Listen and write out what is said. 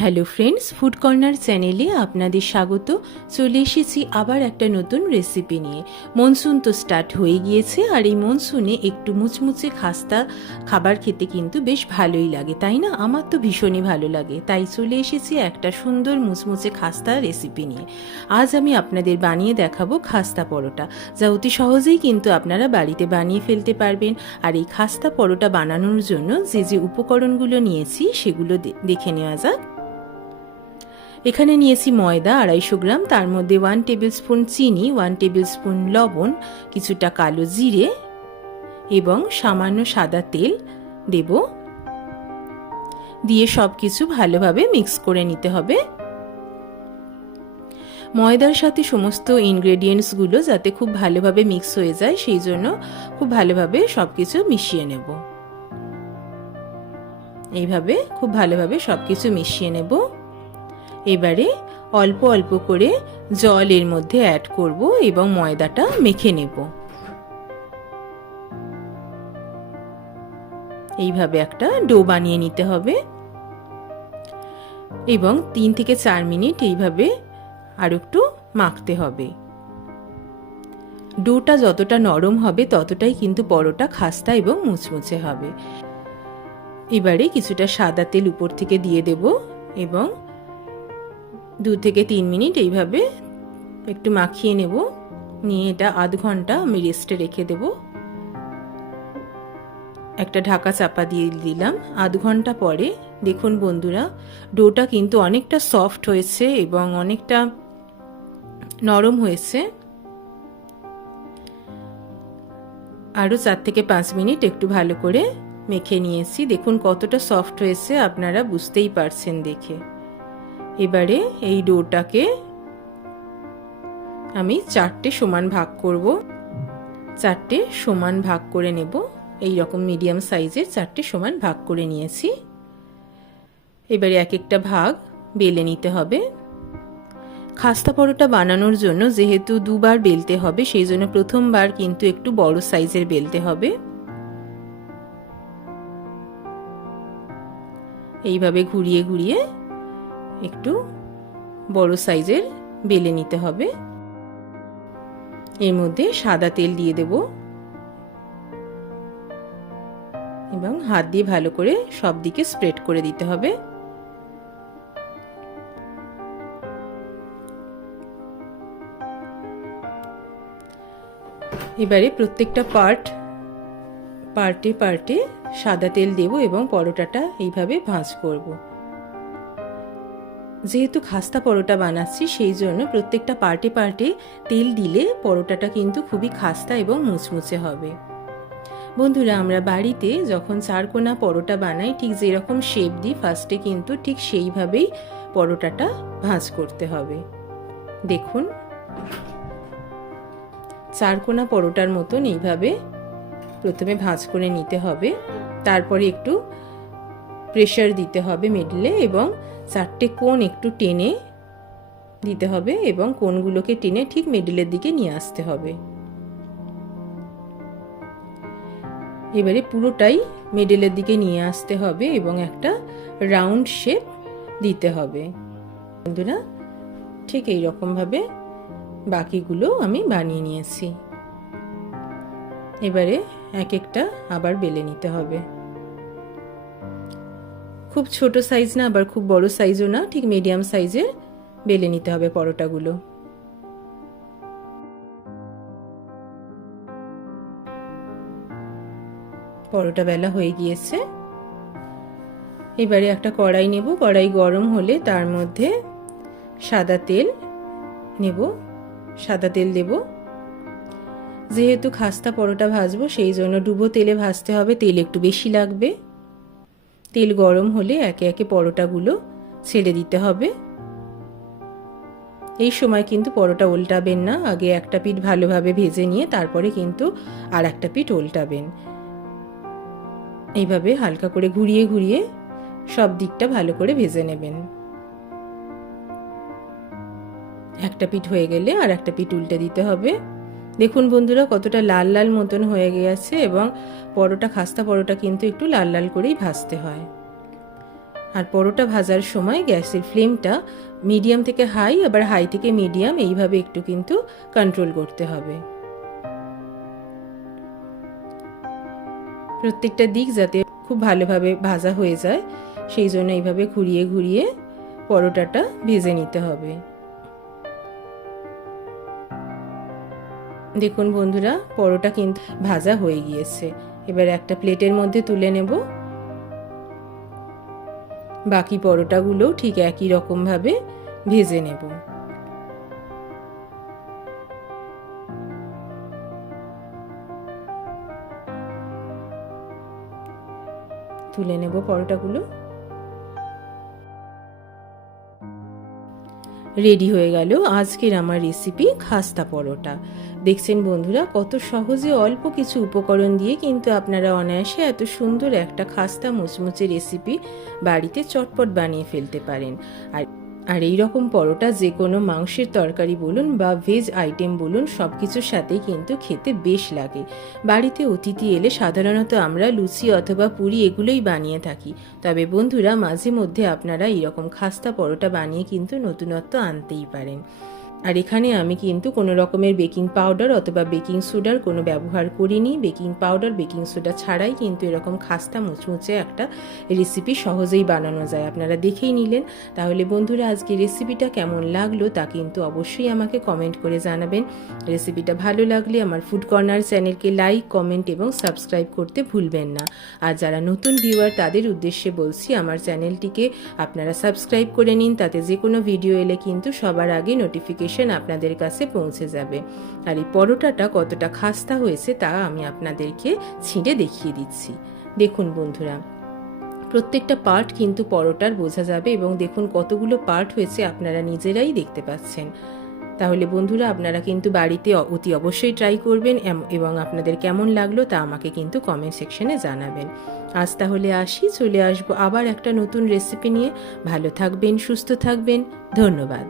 Hello friends food corner চ্যানেলে আপনাদের স্বাগত। চলে এসেছি আবার একটা নতুন রেসিপি নিয়ে। মনসুন তো স্টার্ট হয়ে গিয়েছে আর এই মনসুনে একটু মুচমুচে খাস্তা খাবার খেতে কিন্তু বেশ ভালোই লাগে, তাই না? আমার তো ভীষণই ভালো লাগে, তাই চলে এসেছি একটা সুন্দর মুচমুচে খাস্তা রেসিপি নিয়ে। আজ আমি আপনাদের বানিয়ে দেখাবো খাস্তা পরোটা। যা অতি সহজেই কিন্তু আপনারা বাড়িতে বানিয়ে ফেলতে পারবেন। আর এই খাস্তা পরোটা বানানোর জন্য যে যে উপকরণগুলো নিয়েছি সেগুলো দেখে নেওয়া যাক। এখানে নিয়েছি ময়দা আড়াইশো গ্রাম, তার মধ্যে ওয়ান টেবিল স্পুন চিনি ওয়ান টেবিল স্পুন লবণ, কিছুটা কালো জিরে এবং সামান্য সাদা তেল দেব। দিয়ে সব কিছু ভালোভাবে মিক্স করে নিতে হবে। ময়দার সাথে সমস্ত ইনগ্রেডিয়েন্টসগুলো যাতে খুব ভালোভাবে মিক্স হয়ে যায়, সেই জন্য খুব ভালোভাবে সব কিছু মিশিয়ে নেব। এইভাবে খুব ভালোভাবে সব কিছু মিশিয়ে নেব। এবারে অল্প অল্প করে জল এর মধ্যে অ্যাড করব এবং ময়দাটা মেখে নেব। এইভাবে একটা ডো বানিয়ে নিতে হবে। এবং তিন থেকে চার মিনিট এইভাবে আর একটু মাখতে হবে। ডোটা যতটা নরম হবে ততটাই কিন্তু পরোটা খাস্তা এবং মুচমুচে হবে। এবারে কিছুটা সাদা তেল উপর থেকে দিয়ে দেব এবং দু থেকে তিন মিনিট এইভাবে একটু মাখিয়ে নেব। নিয়ে এটা আধ ঘণ্টা আমি রেস্টে রেখে দেব। একটা ঢাকা চাপা দিয়ে দিলাম। আধ ঘণ্টা পরে দেখুন বন্ধুরা, ডোটা কিন্তু অনেকটা সফট হয়েছে এবং অনেকটা নরম হয়েছে। আরও চার থেকে পাঁচ মিনিট একটু ভালো করে মেখে নিয়েছি। দেখুন কতটা সফট হয়েছে, আপনারা বুঝতেই পারছেন দেখে। এবারে এই ডোটাকে আমি চারটে সমান ভাগ করব। চারটে সমান ভাগ করে নেব। এই রকম মিডিয়াম সাইজের চারটে সমান ভাগ করে নিয়েছি। এবারে এক একটা ভাগ বেলে নিতে হবে। খাস্তা পরোটা বানানোর জন্য যেহেতু দুবার বেলতে হবে, সেই জন্য প্রথমবার কিন্তু একটু বড় সাইজের বেলতে হবে। এইভাবে ঘুরিয়ে ঘুরিয়ে একটু বড় সাইজের বেলে নিতে হবে। এর মধ্যে সাদা তেল দিয়ে দেব। এবং হাত দিয়ে ভালো করে সব দিকে স্প্রেড করে দিতে হবে। এবারে প্রত্যেকটা পার্ট, পার্টে পার্টে সাদা তেল দেব এবং পরোটাটা এইভাবে ভাঁজ করব। যেহেতু খাস্তা পরোটা বানাচ্ছি, সেই জন্য প্রত্যেকটা পার্টে পার্টে তেল দিলে পরোটাটা কিন্তু খুবই খাস্তা এবং মুচমুচে হবে। বন্ধুরা, আমরা বাড়িতে যখন চারকোনা পরোটা বানাই, ঠিক যেরকম শেপ দিই ফার্স্টে কিন্তু ঠিক সেইভাবেই পরোটাটা ভাঁজ করতে হবে। দেখুন। চারকোনা পরোটার মতন এইভাবে প্রথমে ভাঁজ করে নিতে হবে। তারপরে একটু প্রেশার দিতে হবে মিডলে এবং চারটে কোণ একটু টেনে দিতে হবে এবং কোণগুলোকে টেনে ঠিক মিডলের দিকে নিয়ে আসতে হবে। এবারে পুরোটাই মিডলের দিকে নিয়ে আসতে হবে এবং একটা রাউন্ড শেপ দিতে হবে। বন্ধুরা, ঠিক এই রকমভাবে বাকিগুলো আমি বানিয়ে নিয়েছি। এবারে এক একটা আবার বেলে নিতে হবে। খুব ছোট সাইজ না, আবার খুব বড় সাইজও না, ঠিক মিডিয়াম সাইজের বেলে নিতে হবে পরোটাগুলো। পরোটা বেলা হয়ে গিয়েছে। এবারে একটা কড়াই নেব, কড়াই গরম হলে তার মধ্যে সাদা তেল নেব, সাদা তেল দেব। যেহেতু খাস্তা পরোটা ভাজবো, সেই জন্য ডুবো তেলে ভাজতে হবে, তেল একটু বেশি লাগবে। তেল গরম হলে একে একে পরোটাগুলো ছেড়ে দিতে হবে। এই সময় কিন্তু পরোটা উল্টাবেন না, আগে একটা পিঠ ভালোভাবে ভেজে নিয়ে তারপরে কিন্তু আর একটা পিঠ উল্টাবেন এইভাবে হালকা করে ঘুরিয়ে ঘুরিয়ে সব দিকটা ভালো করে ভেজে নেবেন। একটা পিঠ হয়ে গেলে আর একটা পিঠ উল্টে দিতে হবে। দেখুন বন্ধুরা, কতটা লাল লাল মতন হয়ে গিয়েছে এবং পরোটা, খাস্তা পরোটা কিন্তু একটু লাল লাল করেই ভাজতে হয়। আর পরোটা ভাজার সময় গ্যাসের ফ্লেমটা মিডিয়াম থেকে হাই, আবার হাই থেকে মিডিয়াম, এইভাবে একটু কিন্তু কন্ট্রোল করতে হবে। প্রত্যেকটা দিক যাতে খুব ভালোভাবে ভাজা হয়ে যায়, সেই জন্য এইভাবে ঘুরিয়ে ঘুরিয়ে পরোটাটা ভেজে নিতে হবে। দেখুন বন্ধুরা, পরোটা কিন্তু ভাজা হয়ে গিয়েছে। এবার একটা প্লেটের মধ্যে তুলে নেব। বাকি পরোটাগুলোও ঠিক একই রকমভাবে ভেজে নেব। তুলে নেব পরোটাগুলো। রেডি হয়ে গেল আজকের আমার রেসিপি খাস্তা পরোটা। দেখছেন বন্ধুরা, কত সহজে অল্প কিছু উপকরণ দিয়ে কিন্তু আপনারা অনায়াসে এত সুন্দর একটা খাস্তা মুচমুচে রেসিপি বাড়িতে চটপট বানিয়ে ফেলতে পারেন। আর আর এই রকম পরোটা যে কোনো মাংসের তরকারি বলুন বা ভেজ আইটেম বলুন সব কিছুর সাথেই কিন্তু খেতে বেশ লাগে। বাড়িতে অতিথি এলে সাধারণত আমরা লুচি অথবা পুরি এগুলোই বানিয়ে থাকি। তবে বন্ধুরা, মাঝে মধ্যে আপনারা এরকম খাস্তা পরোটা বানিয়ে কিন্তু নতুনত্ব আনতেই পারেন। আর এখানে আমি কিন্তু কোনো রকমের বেকিং পাউডার অথবা বেকিং সোডার কোনো ব্যবহার করিনি। বেকিং পাউডার, বেকিং সোডা ছাড়াই কিন্তু এরকম খাস্তা, মুচমুচে একটা রেসিপি সহজেই বানানো যায়। আপনারা দেখেই নিলেন। তাহলে বন্ধুরা আজকে রেসিপিটা কেমন লাগল তা কিন্তু অবশ্যই আমাকে কমেন্ট করে জানাবেন। রেসিপিটা ভালো লাগলে আমার ফুড কর্নার চ্যানেলকে লাইক কমেন্ট এবং সাবস্ক্রাইব করতে ভুলবেন না। আর যারা নতুন ভিউয়ার তাদের উদ্দেশ্যে বলছি, আমার চ্যানেলটিকে আপনারা সাবস্ক্রাইব করে নিন। তাতে যে কোনো ভিডিও এলে কিন্তু সবার আগে নোটিফিকেশন আপনাদের কাছে পৌঁছে যাবে। আর এই পরোটাটা কতটা খাস্তা হয়েছে তা আমি আপনাদেরকে ছিঁড়ে দেখিয়ে দিচ্ছি। দেখুন বন্ধুরা, প্রত্যেকটা পার্ট কিন্তু পরোটার বোঝা যাবে এবং দেখুন কতগুলো পার্ট হয়েছে আপনারা নিজেরাই দেখতে পাচ্ছেন। তাহলে বন্ধুরা, আপনারা কিন্তু বাড়িতে অতি অবশ্যই ট্রাই করবেন এবং আপনাদের কেমন লাগল তা আমাকে কিন্তু কমেন্ট সেকশনে জানাবেন। আজ তাহলে আসি, চলে আসব আবার একটা নতুন রেসিপি নিয়ে। ভালো থাকবেন, সুস্থ থাকবেন, ধন্যবাদ।